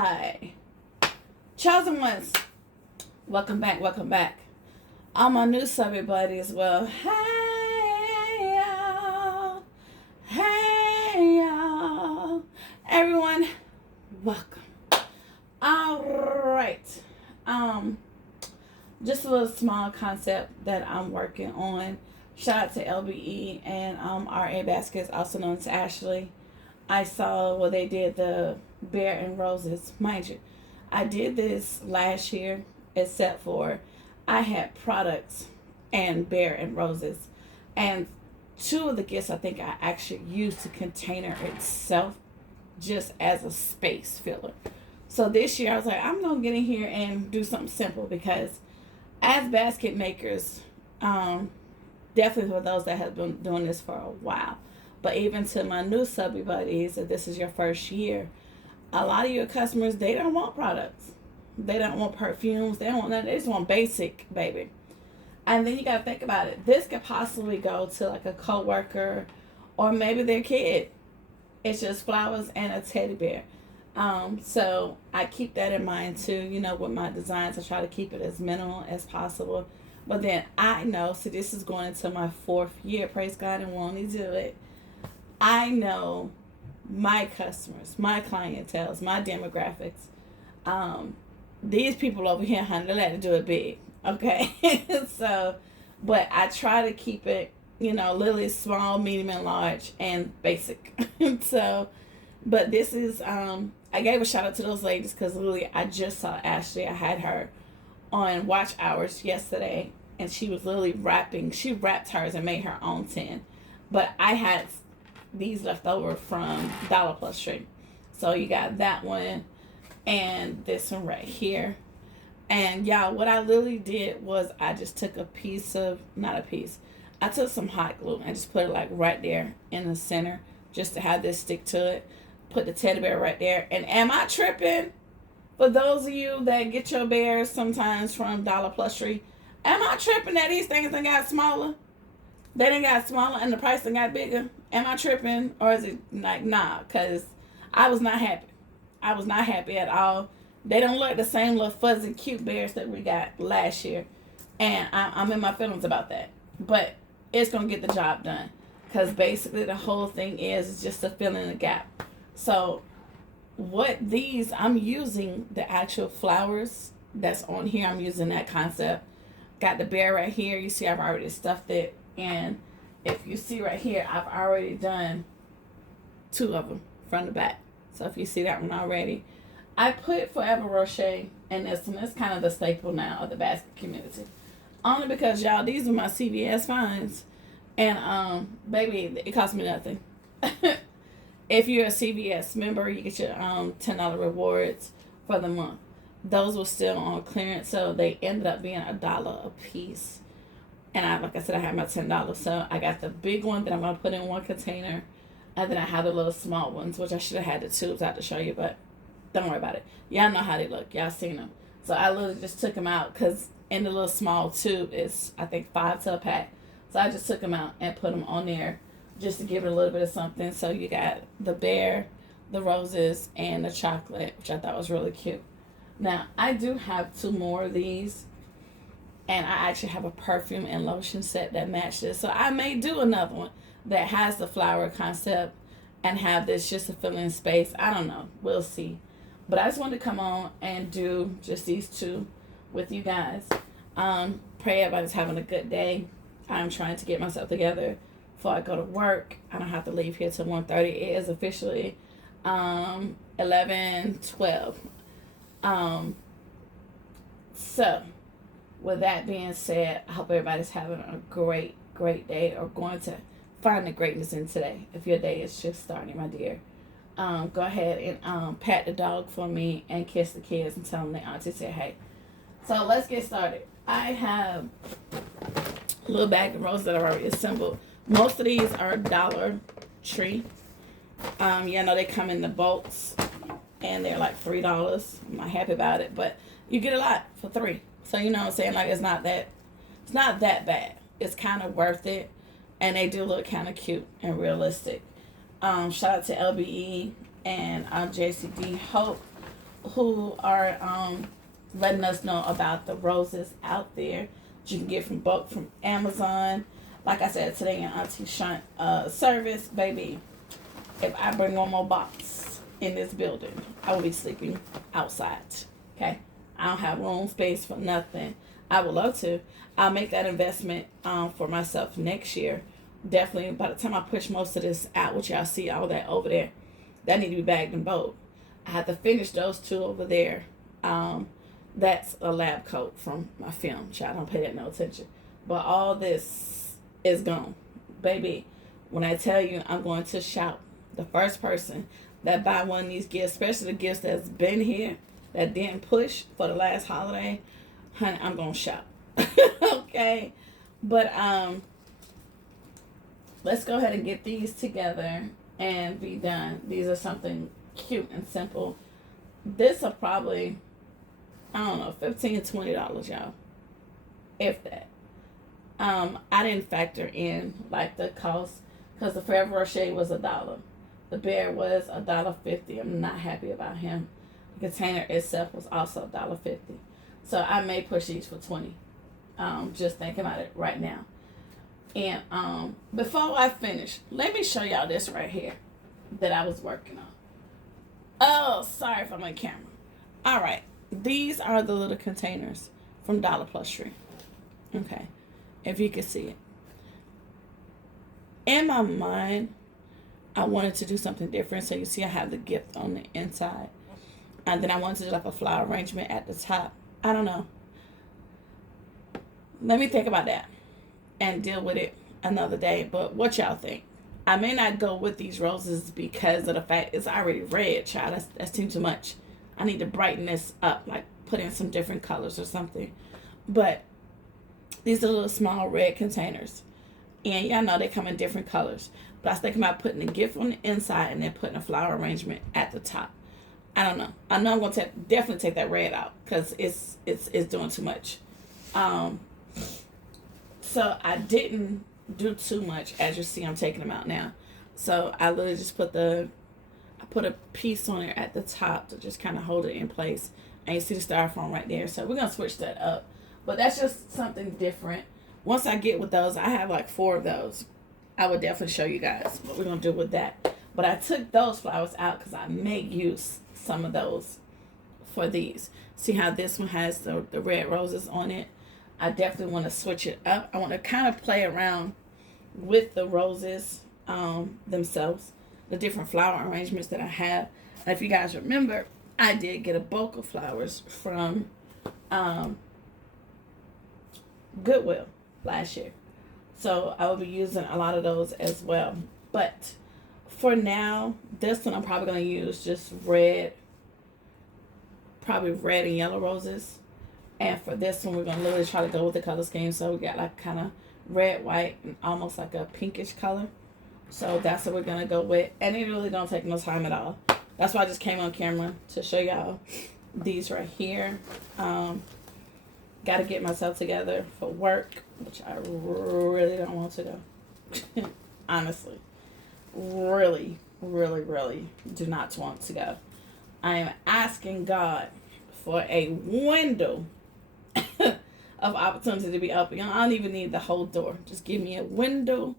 Hi, chosen ones. Welcome back. Welcome back. All my new subby buddy as well. Hey y'all. Hey y'all. Everyone, welcome. All right. Just a little small concept that I'm working on. Shout out to LBE and RA Baskets, also known as Ashley. I saw where they did the Bear and Roses. Mind you, I did this last year, except for I had products and Bear and Roses. And two of the gifts I think I actually used the container itself just as a space filler. So this year I was like, I'm going to get in here and do something simple because as basket makers, definitely for those that have been doing this for a while, but even to my new subby buddies, if this is your first year, a lot of your customers, they don't want products. They don't want perfumes. They don't want nothing. They just want basic, baby. And then you got to think about it. This could possibly go to like a coworker or maybe their kid. It's just flowers and a teddy bear. So I keep that in mind too. You know, with my designs, I try to keep it as minimal as possible. But then I know, so this is going into my 4th year, praise God, and won't he do it. I know my customers, my clientele, my demographics. These people over here, honey, they like to do it big, okay? So, but I try to keep it, you know, literally small, medium, and large, and basic. So, but this is, I gave a shout out to those ladies because literally I just saw Ashley. I had her on watch hours yesterday, and she was literally wrapping. She wrapped hers and made her own 10. But I had these left over from Dollar Plus Tree. So you got that one and this one right here. And y'all, what I literally did was I just took a piece of, not a piece, I took some hot glue and just put it like right there in the center just to have this stick to it. Put the teddy bear right there. And am I tripping? For those of you that get your bears sometimes from Dollar Plus Tree, am I tripping that these things done got smaller? They done got smaller and the price done got bigger? Am I tripping? Or is it like, nah? Because I was not happy. I was not happy at all. They don't look the same little fuzzy cute bears that we got last year. And I'm in my feelings about that. But it's going to get the job done. Because basically the whole thing is just to fill in the gap. So what these, I'm using the actual flowers that's on here. I'm using that concept. Got the bear right here. You see I've already stuffed it. And if you see right here, I've already done 2 of them from the back. So if you see that one already, I put Forever Rocher in this one. It's kind of the staple now of the basket community. Only because, y'all, these are my CVS finds. And, baby, it cost me nothing. If you're a CVS member, you get your $10 rewards for the month. Those were still on clearance, so they ended up being $1 a piece. And like I said, I had my $10. So I got the big one that I'm going to put in one container. And then I have the little small ones, which I should have had the tubes out to show you, but don't worry about it. Y'all know how they look. Y'all seen them. So I literally just took them out because in the little small tube is, I think, 5 to a pack. So I just took them out and put them on there just to give it a little bit of something. So you got the bear, the roses, and the chocolate, which I thought was really cute. Now, I do have 2 more of these. And I actually have a perfume and lotion set that match this. So I may do another one that has the flower concept and have this just to fill in space. I don't know. We'll see. But I just wanted to come on and do just these 2 with you guys. Pray everybody's having a good day. I'm trying to get myself together before I go to work. I don't have to leave here till 1:30. It is officially 11:12. So with that being said, I hope everybody's having a great, great day or going to find the greatness in today. If your day is just starting, my dear, go ahead and pat the dog for me and kiss the kids and tell them their auntie said hey. So let's get started. I have a little bag of roses that I've already assembled. Most of these are Dollar Tree. You know, they come in the bulks and they're like $3. I'm not happy about it, but you get a lot for $3. So you know what I'm saying? Like it's not that bad. It's kind of worth it. And they do look kind of cute and realistic. Shout out to LBE and JCD Hope who are letting us know about the roses out there that you can get from bulk from Amazon. Like I said today in Auntie Shunt service, baby, if I bring one more box in this building, I will be sleeping outside. Okay? I don't have room, space for nothing. I would love to. I'll make that investment for myself next year. Definitely, by the time I push most of this out, which y'all see all that over there, that need to be bagged and bold. I have to finish those two over there. That's a lab coat from my film. Child, don't pay that no attention. But all this is gone. Baby, when I tell you I'm going to shout, the first person that buy one of these gifts, especially the gifts that's been here, that didn't push for the last holiday, honey, I'm going to shout. Okay? But, let's go ahead and get these together and be done. These are something cute and simple. This are probably, I don't know, $15 to $20, y'all. If that. I didn't factor in like the cost because the Forever Rocher was $1. The bear was $1.50. I'm not happy about him. The container itself was also $1.50. So I may push these for $20. Just thinking about it right now. And before I finish, let me show y'all this right here that I was working on. Oh, sorry if I'm on camera. All right. These are the little containers from Dollar Plus Tree. Okay. If you can see it. In my mind, I wanted to do something different. So you see I have the gift on the inside. And then I wanted to do like a flower arrangement at the top. I don't know. Let me think about that and deal with it another day. But what y'all think? I may not go with these roses because of the fact it's already red, child. That's too much. I need to brighten this up, like put in some different colors or something. But these are little small red containers. And y'all know they come in different colors. But I was thinking about putting a gift on the inside and then putting a flower arrangement at the top. I don't know. I know I'm going to definitely take that red out because it's doing too much. So I didn't do too much. As you see, I'm taking them out now. So I literally just put a piece on there at the top to just kind of hold it in place. And you see the styrofoam right there. So we're going to switch that up. But that's just something different. Once I get with those, I have like 4 of those. I would definitely show you guys what we're going to do with that. But I took those flowers out because I may use some of those for these. See how this one has the red roses on it? I definitely want to switch it up. I want to kind of play around with the roses themselves, the different flower arrangements that I have. And if you guys remember, I did get a bulk of flowers from Goodwill last year. So I will be using a lot of those as well. But for now, this one I'm probably going to use just red, probably red and yellow roses. And for this one, we're going to literally try to go with the color scheme. So we got like kind of red, white, and almost like a pinkish color. So that's what we're going to go with. And it really don't take no time at all. That's why I just came on camera to show y'all these right here. Got to get myself together for work, which I really don't want to do. Honestly. Really, really, really do not want to go. I am asking God for a window of opportunity to be open. I don't even need the whole door. Just give me a window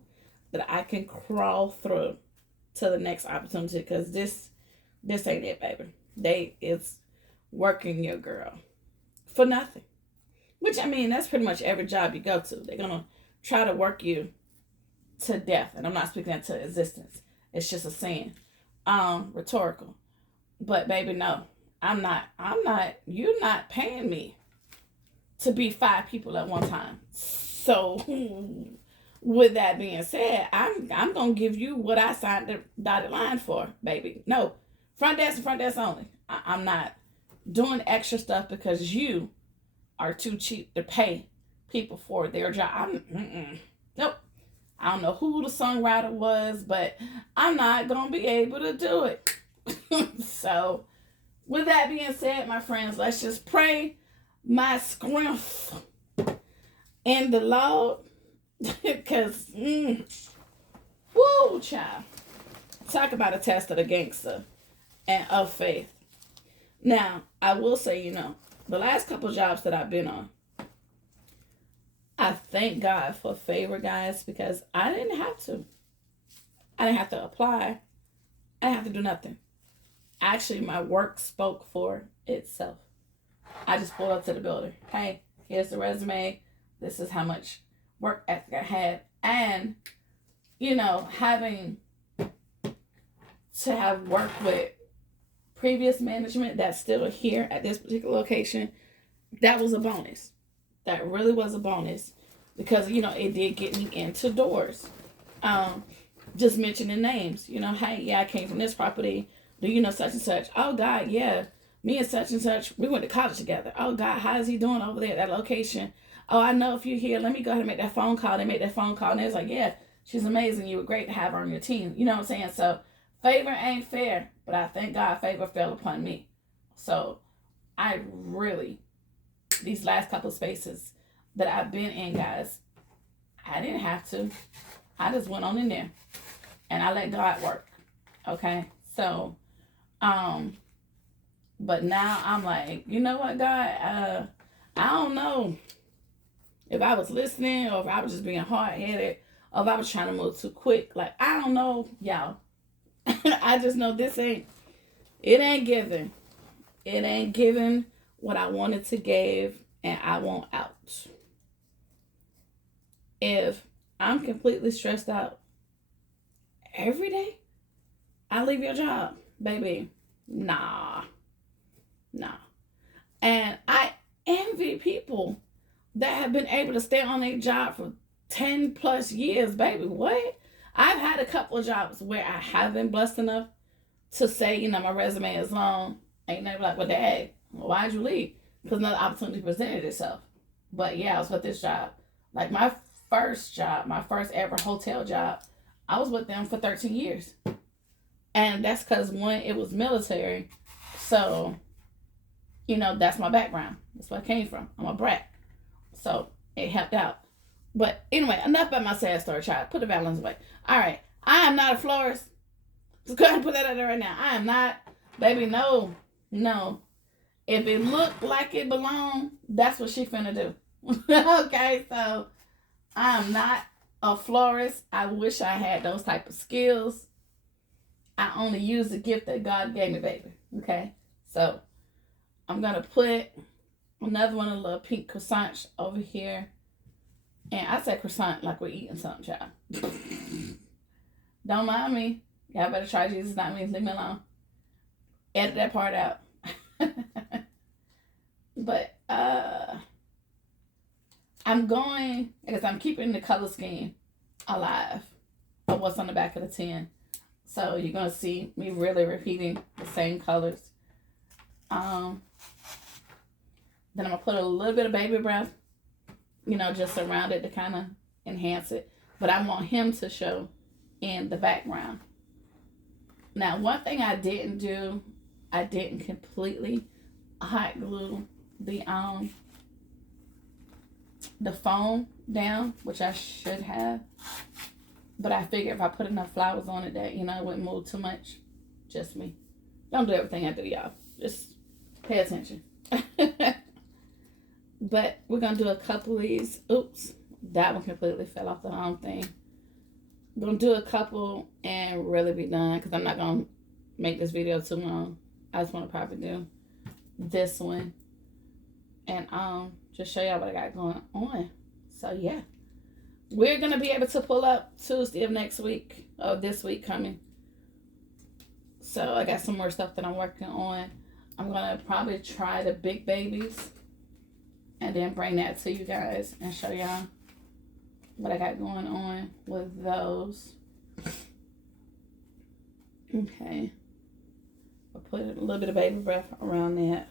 that I can crawl through to the next opportunity, because this ain't it, baby. They is working your girl for nothing. Which, I mean, that's pretty much every job you go to. They're going to try to work you to death. And I'm not speaking that to existence. It's just a saying. Rhetorical. But, baby, no. You're not paying me to be 5 people at one time. So, with that being said, I'm going to give you what I signed the dotted line for, baby. No, front desk and front desk only. I'm not doing extra stuff because you are too cheap to pay people for their job. Nope. I don't know who the songwriter was, but I'm not going to be able to do it. So, with that being said, my friends, let's just pray my strength in the Lord. Because, woo, child. Talk about a test of the gangster and of faith. Now, I will say, the last couple jobs that I've been on, I thank God for favor, guys, because I didn't have to. I didn't have to apply. I didn't have to do nothing. Actually, my work spoke for itself. I just pulled up to the building. Hey, here's the resume. This is how much work ethic I had. And, having to have worked with previous management that's still here at this particular location, that was a bonus. That really was a bonus because, it did get me into doors. Just mentioning names, hey, yeah, I came from this property. Do you know such and such? Oh, God, yeah. Me and such, we went to college together. Oh, God, how is he doing over there at that location? Oh, I know if you're here, let me go ahead and make that phone call. They made that phone call, and they was like, yeah, she's amazing. You were great to have her on your team. You know what I'm saying? So favor ain't fair, but I thank God favor fell upon me. So I really, these last couple spaces that I've been in, guys, I didn't have to. I just went on in there, and I let God work. Okay? So, but now I'm like, you know what, God? I don't know if I was listening or if I was just being hard-headed or if I was trying to move too quick. Like, I don't know, y'all. I just know it ain't giving. It ain't giving what I wanted to give, and I want out. If I'm completely stressed out every day, I leave your job, baby. Nah. And I envy people that have been able to stay on their job for 10 plus years, baby. What? I've had a couple of jobs where I have been blessed enough to say, my resume is long. Ain't never like, well, Dad, why'd you leave? Because another opportunity presented itself. But yeah, I was with this job. Like my first job, my first ever hotel job, I was with them for 13 years. And that's because, one, it was military. So, that's my background. That's where I came from. I'm a brat. So, it helped out. But anyway, enough about my sad story, child. Put the violence away. All right. I am not a florist. Just go ahead and put that out there right now. I am not. Baby, no. If it looked like it belonged, that's what she finna do. Okay, so I am not a florist. I wish I had those type of skills. I only use the gift that God gave me, baby. Okay? So, I'm going to put another one of the little pink croissants over here. And I say croissant like we're eating something, child. Don't mind me. Y'all better try Jesus, not me. Leave me alone. Edit that part out. But, I'm going, because I'm keeping the color scheme alive of what's on the back of the tin. So you're going to see me really repeating the same colors. Then I'm going to put a little bit of baby breath, just around it to kind of enhance it. But I want him to show in the background. Now, one thing I didn't do, I didn't completely hot glue the foam down, which I should have. But I figured if I put enough flowers on it that, it wouldn't move too much. Just me. Don't do everything I do, y'all. Just pay attention. But we're going to do a couple of these. Oops. That one completely fell off the wrong thing. I'm going to do a couple and really be done because I'm not going to make this video too long. I just want to probably do this one. And just show y'all what I got going on. So, yeah. We're going to be able to pull up Tuesday of next week, of this week coming. So I got some more stuff that I'm working on. I'm going to probably try the big babies and then bring that to you guys and show y'all what I got going on with those. Okay. I'll put a little bit of baby breath around that.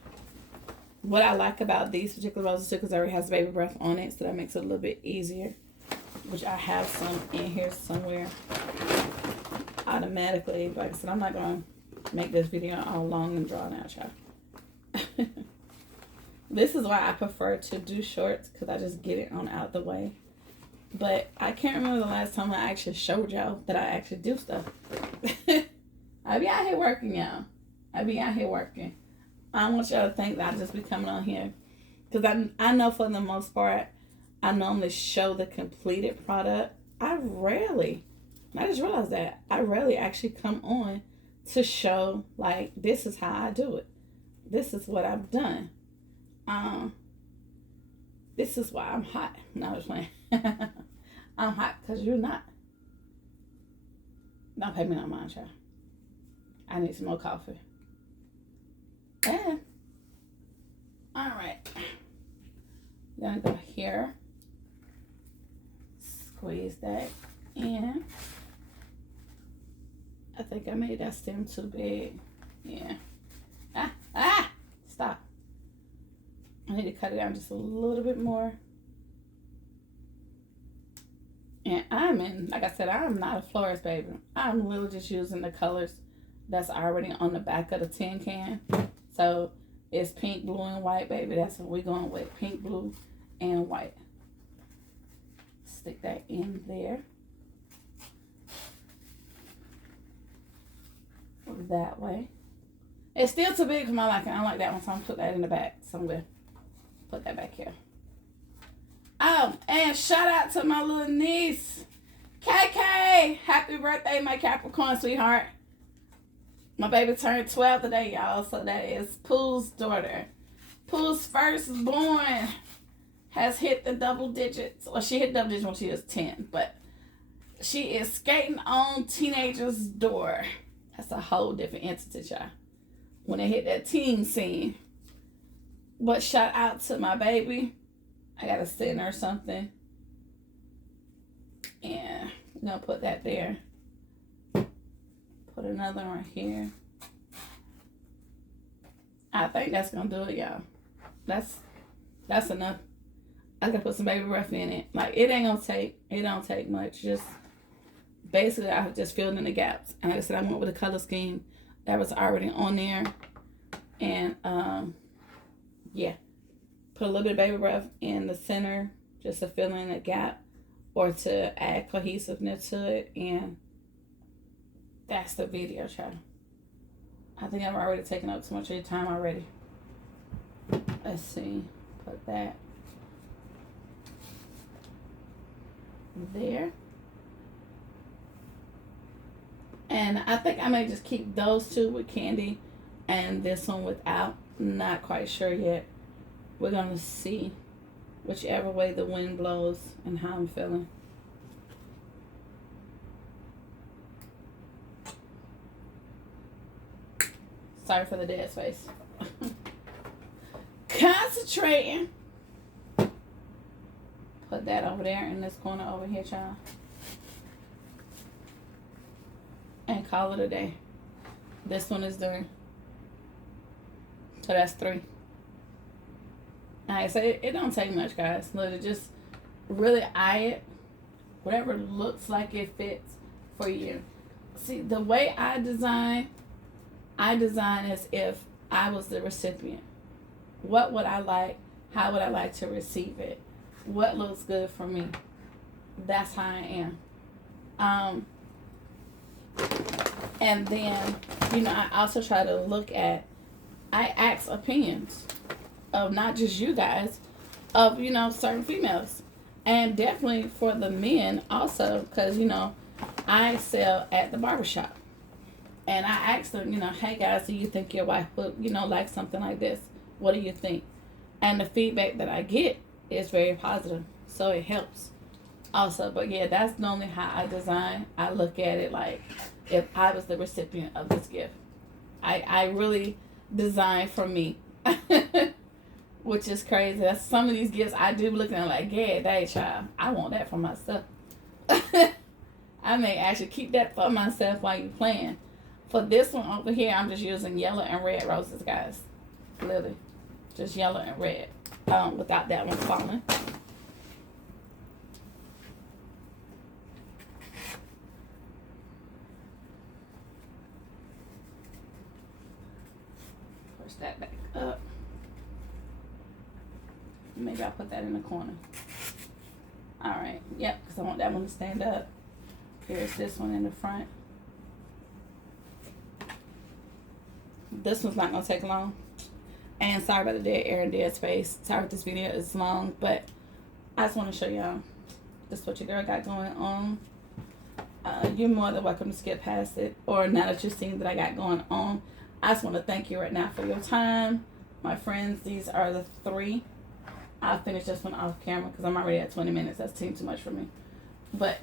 What I like about these particular roses too, because it already has baby breath on it, so that makes it a little bit easier. Which I have some in here somewhere automatically. Like I said, I'm not going to make this video all long and drawn out, y'all. This is why I prefer to do shorts, because I just get it on out the way. But I can't remember the last time I actually showed y'all that I actually do stuff. I be out here working, y'all. I be out here working. I don't want y'all to think that I just be coming on here. Because I know for the most part, I normally show the completed product. I just realized that, I rarely actually come on to show, like, this is how I do it. This is what I've done. This is why I'm hot. No, I was playing. I'm hot because you're not. Don't pay me no mind, child. I need some more coffee. Yeah. Alright. Gonna go here. Squeeze that in. I think I made that stem too big. Yeah. Stop. I need to cut it down just a little bit more. And like I said, I'm not a florist, baby. I'm literally just using the colors that's already on the back of the tin can. So it's pink, blue, and white, baby. That's what we're going with. Pink, blue, and white. Stick that in there. That way. It's still too big for my liking. I like that one, so I'm going to put that in the back somewhere. Put that back here. Oh, and shout out to my little niece, KK. Happy birthday, my Capricorn sweetheart. My baby turned 12 today, y'all. So that is Pooh's daughter. Pooh's firstborn has hit the double digits. Well, she hit double digits when she was 10. But she is skating on teenager's door. That's a whole different entity, y'all. When they hit that teen scene. But shout out to my baby. I gotta send her something. And I'm gonna put that there. Put another one here. I think that's gonna do it, y'all. That's enough. I gotta put some baby breath in it. Like, it don't take much. Just basically I just filled in the gaps. And like I said, I went with a color scheme that was already on there. And yeah. Put a little bit of baby breath in the center just to fill in the gap or to add cohesiveness to it. And that's the video, child. I think I've already taken up too much of your time already. Let's see. Put that there. And I think I may just keep those two with candy and this one without. Not quite sure yet. We're going to see whichever way the wind blows and how I'm feeling. Sorry for the dead space. Concentrating. Put that over there in this corner over here, child. And call it a day. This one is done. So that's 3. Alright, so it don't take much, guys. Literally just really eye it. Whatever looks like it fits for you. See, the way I design as if I was the recipient. What would I like? How would I like to receive it? What looks good for me? That's how I am. And then, I also try to look at, I ask opinions of not just you guys, of, certain females. And definitely for the men also, because, I sell at the barbershop. And I asked them, hey guys, do you think your wife would, like something like this? What do you think? And the feedback that I get is very positive. So it helps also. But yeah, that's normally how I design. I look at it like if I was the recipient of this gift. I really design for me. Which is crazy. That's some of these gifts I do looking at like, yeah, hey child, I want that for myself. I may actually keep that for myself while you playing. For this one over here, I'm just using yellow and red roses, guys. Literally. Just yellow and red. Without that one falling. Push that back up. Maybe I'll put that in the corner. Alright. Yep, because I want that one to stand up. Here's this one in the front. This one's not going to take long. And sorry about the dead air and dead space. Sorry if this video is long, but I just want to show y'all this is what your girl got going on. You're more than welcome to skip past it, or now that you've seen that I got going on. I just want to thank you right now for your time. My friends, these are the 3. I'll finish this one off camera because I'm already at 20 minutes. That's too much for me. But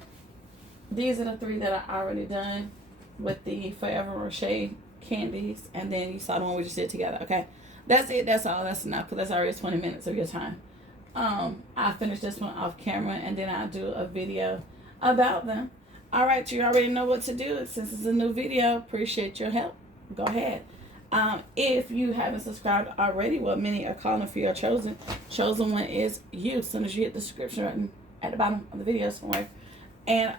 these are the 3 that I already done with the Forever Rocher candies. And then you saw the one we just did together. Okay, that's it. That's all. That's enough because that's already 20 minutes of your time. I'll finish this one off camera and then I'll do a video about them. All right, you already know what to do. Since it's a new video, appreciate your help. Go ahead. If you haven't subscribed already, well, many are calling for your chosen one is you. As soon as you hit the subscription button at the bottom of the video somewhere, and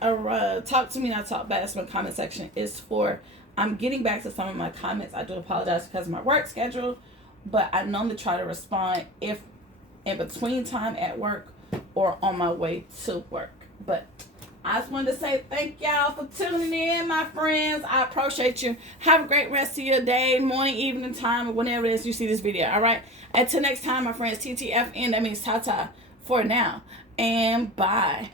talk to me, not talk back. That's my comment section is for. I'm getting back to some of my comments. I do apologize because of my work schedule, but I normally try to respond if in between time at work or on my way to work. But I just wanted to say thank y'all for tuning in, my friends. I appreciate you. Have a great rest of your day, morning, evening time, or whenever it is you see this video. All right. Until next time, my friends, TTFN, that means ta-ta for now. And bye.